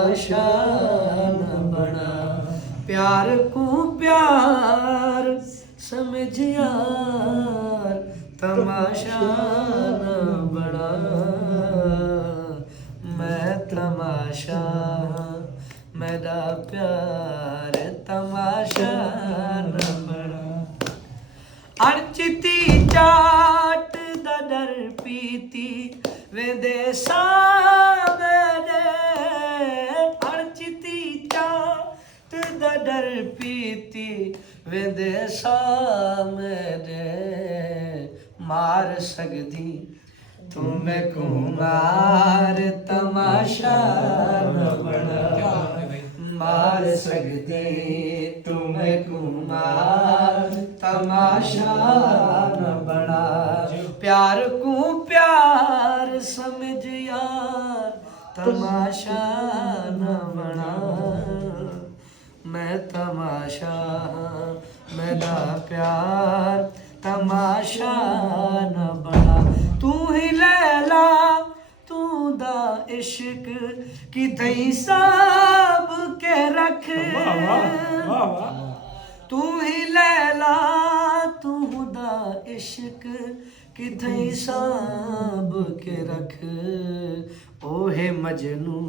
तमाशा न बना, प्यार को प्यार समझ यार, तमाशा न बना, मैं तमाशा मेरा प्यार तमाशा न बना। अड़चती चाट दा डर पीती वेंदे सामने, अड़चती चाट दा डर पीती वेंदे सामने, मार सकदी तू मैं कुमार तमाशा न बना, मार सकदी तू मैं कुमार तमाशा न बना, प्यार को प्यार समझ यार, तमाशा न बना, मैं तमाशा मेरा प्यार तमाशा न बना। तू ही लैला तू दा इश्क की तई साब के रख, तू ही लैला तू दा इश्क की तई साब के रख, ओहे मजनू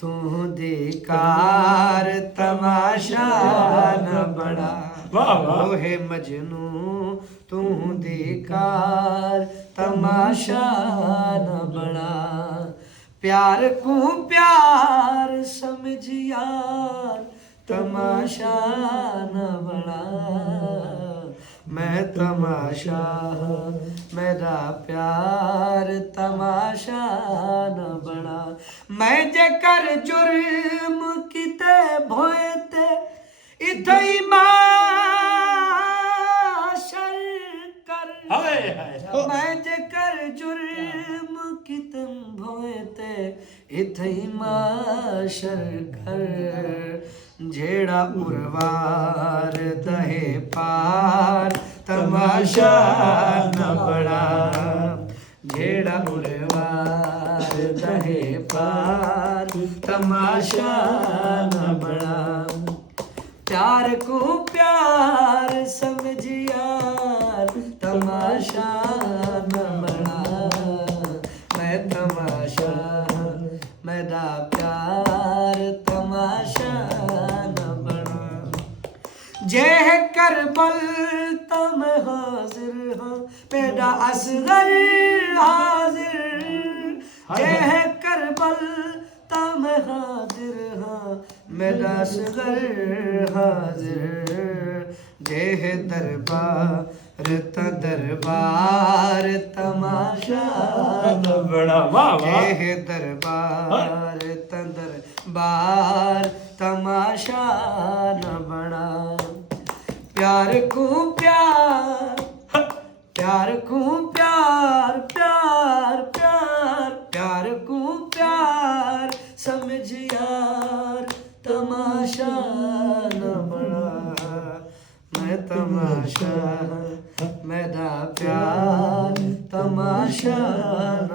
तू देकार तमाशा न बना, ओहे मजनू तू देकार तमाशा न बना, प्यार को प्यार समझ यार, तमाशा न बना, मैं तमाशा मेरा प्यार तमाशा न बना। मैं जेकर जुर्म किते भोएते इथई माशर कर, मैं जेकर जुर्म कितम भोएते इथई माशर कर, जेड़ा उर्वार दहे पार तमाशा न बड़ा, जेड़ा उर्वार दहे पार तमाशा न बड़ा, प्यार को प्यार समझ यार, तमाशा न बना, मैं तमाशा मेरा प्यार तमाशा न बना। जय करबल तम हाजिर हाँ मेरा असगर हाजिर, जय करबल तम हाजिर हाँ मेरा असगर हाजिर, जय दरबार दरबार तमाशा न बना, जय दरबार दरबार तमाशा न बना, प्यार को प्यार प्यार को प्यार प्यार प्यार, प्यार को प्यार समझ यार, तमाशा न बना, मैं तमाशा मेरा प्यार तमाशा न